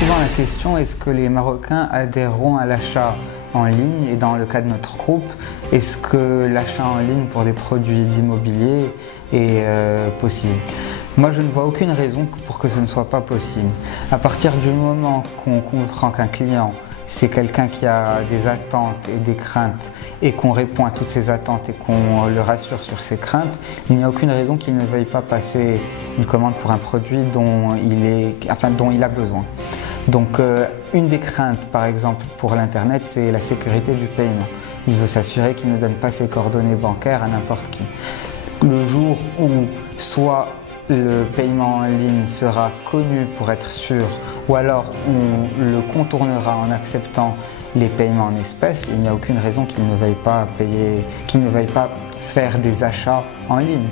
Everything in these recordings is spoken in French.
souvent la question, est-ce que les Marocains adhéreront à l'achat en ligne? Et dans le cas de notre groupe, est-ce que l'achat en ligne pour des produits d'immobilier est possible? Moi, je ne vois aucune raison pour que ce ne soit pas possible. À partir du moment qu'on comprend qu'un client, c'est quelqu'un qui a des attentes et des craintes et qu'on répond à toutes ces attentes et qu'on le rassure sur ses craintes, il n'y a aucune raison qu'il ne veuille pas passer une commande pour un produit dont il a besoin. Donc, une des craintes, par exemple, pour l'Internet, c'est la sécurité du paiement. Il veut s'assurer qu'il ne donne pas ses coordonnées bancaires à n'importe qui. Le jour où soit le paiement en ligne sera connu pour être sûr, ou alors on le contournera en acceptant les paiements en espèces, il n'y a aucune raison qu'il ne veuille pas payer, qu'il ne veuille pas faire des achats en ligne.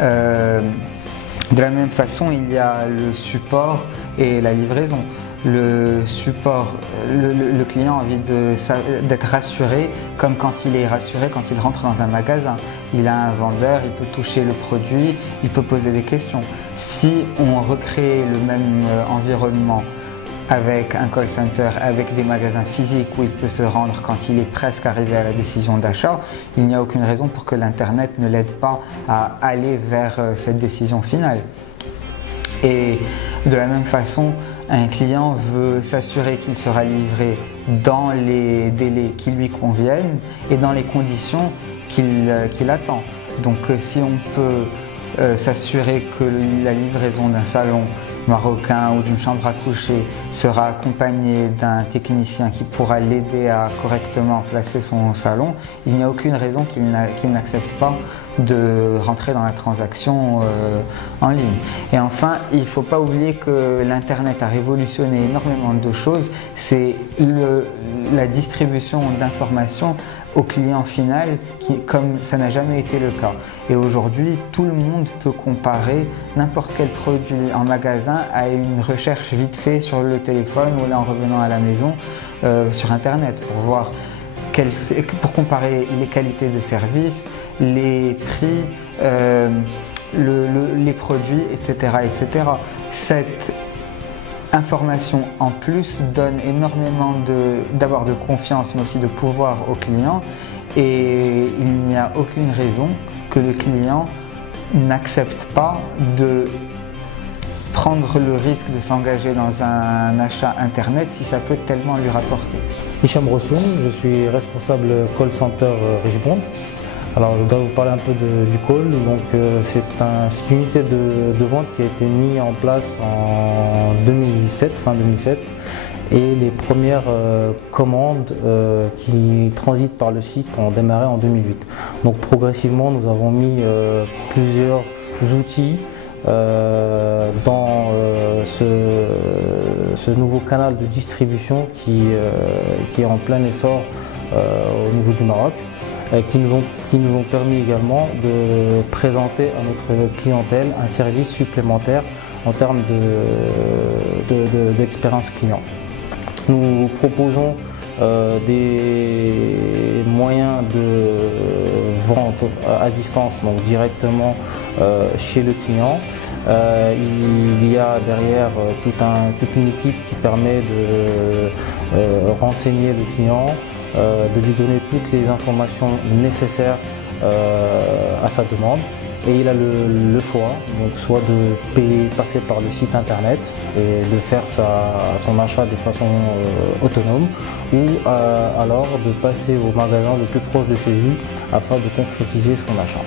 De la même façon, il y a le support et la livraison. Le support, le client a envie d'être rassuré comme quand il est rassuré quand il rentre dans un magasin. Il a un vendeur, il peut toucher le produit, il peut poser des questions. Si on recrée le même environnement avec un call center, avec des magasins physiques où il peut se rendre quand il est presque arrivé à la décision d'achat, il n'y a aucune raison pour que l'Internet ne l'aide pas à aller vers cette décision finale. Et de la même façon, un client veut s'assurer qu'il sera livré dans les délais qui lui conviennent et dans les conditions qu'il attend. Donc si on peut s'assurer que la livraison d'un salon marocain ou d'une chambre à coucher sera accompagnée d'un technicien qui pourra l'aider à correctement placer son salon, il n'y a aucune raison qu'il n'accepte pas de rentrer dans la transaction en ligne. Et enfin, il ne faut pas oublier que l'Internet a révolutionné énormément de choses. C'est la distribution d'informations au client final, comme ça n'a jamais été le cas. Et aujourd'hui, tout le monde peut comparer n'importe quel produit en magasin à une recherche vite fait sur le téléphone ou là en revenant à la maison sur Internet pour voir pour comparer les qualités de service, les prix, les produits, etc., etc. Cette information en plus donne énormément d'abord de confiance mais aussi de pouvoir au client et il n'y a aucune raison que le client n'accepte pas de prendre le risque de s'engager dans un achat internet si ça peut tellement lui rapporter. Hicham Rossoum, je suis responsable call center Richbond. Alors je voudrais vous parler un peu du call. Donc c'est une unité de vente qui a été mise en place en 2007, fin 2007. Et les premières commandes qui transitent par le site ont démarré en 2008. Donc progressivement nous avons mis plusieurs outils dans ce nouveau canal de distribution qui est en plein essor au niveau du Maroc. Qui nous ont permis également de présenter à notre clientèle un service supplémentaire en termes d'expérience client. Nous proposons des moyens de vente à distance, donc directement chez le client. Il y a derrière toute une équipe qui permet de renseigner le client, de lui donner toutes les informations nécessaires à sa demande. Et il a le choix, donc soit de passer par le site internet et de faire son achat de façon autonome, ou alors de passer au magasin le plus proche de chez lui afin de concrétiser son achat.